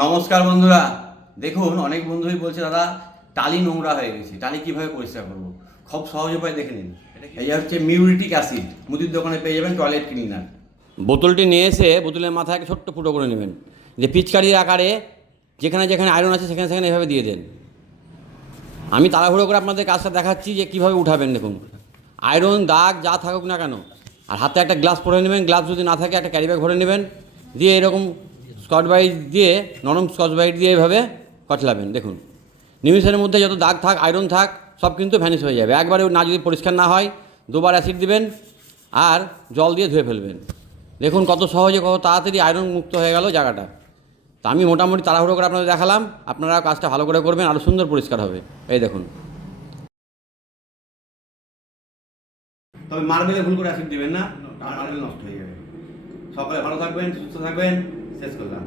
নমস্কার বন্ধুরা, দেখুন অনেক বন্ধুই বলছে দাদা টালি নোংরা হয়ে গেছে, টালি কীভাবে পরিষ্কার করবো। খুব সহজ উপায় দেখে নিন। এই হচ্ছে মিউরিটিক অ্যাসিড, মুদির দোকানে পেয়ে যাবেন, টয়লেট ক্লিনার। বোতলটি নিয়ে এসে বোতলের মাথায় একটা ছোট্ট ফুটো করে নেবেন, যে পিচকারির আকারে যেখানে যেখানে আয়রন আছে সেখানে সেখানে এভাবে দিয়ে দেন। আমি তাড়াহুড়ো করে আপনাদের কাজটা দেখাচ্ছি যে কীভাবে উঠাবেন। দেখুন আয়রন দাগ যা থাকুক না কেন, আর হাতে একটা গ্লাস পরে নেবেন, গ্লাস যদি না থাকে একটা ক্যারি ব্যাগ ভরে নেবেন, দিয়ে এরকম স্কচ ব্রাইট দিয়ে, নরম স্কচ ব্রাইট দিয়ে এভাবে কচলাবেন। দেখুন নিমিষের মধ্যে যত দাগ থাক, আয়রন থাক, সব কিন্তু ভ্যানিশ হয়ে যাবে। একবারে না যদি পরিষ্কার না হয়, দুবার অ্যাসিড দিবেন আর জল দিয়ে ধুয়ে ফেলবেন। দেখুন কত সহজে কত তাড়াতাড়ি আয়রন মুক্ত হয়ে গেল জায়গাটা। তা আমি মোটামুটি তাড়াহুড়ো করে আপনাদের দেখালাম, আপনারা কাজটা ভালো করে করবেন, আরও সুন্দর পরিষ্কার হবে। এই দেখুন। তবে মার্বেলে ভুল করে অ্যাসিড দিবেন না, মার্বেল নষ্ট হয়ে যাবে। সকালে ভালো থাকবেন, সুস্থ থাকবেন। শেষ করলাম।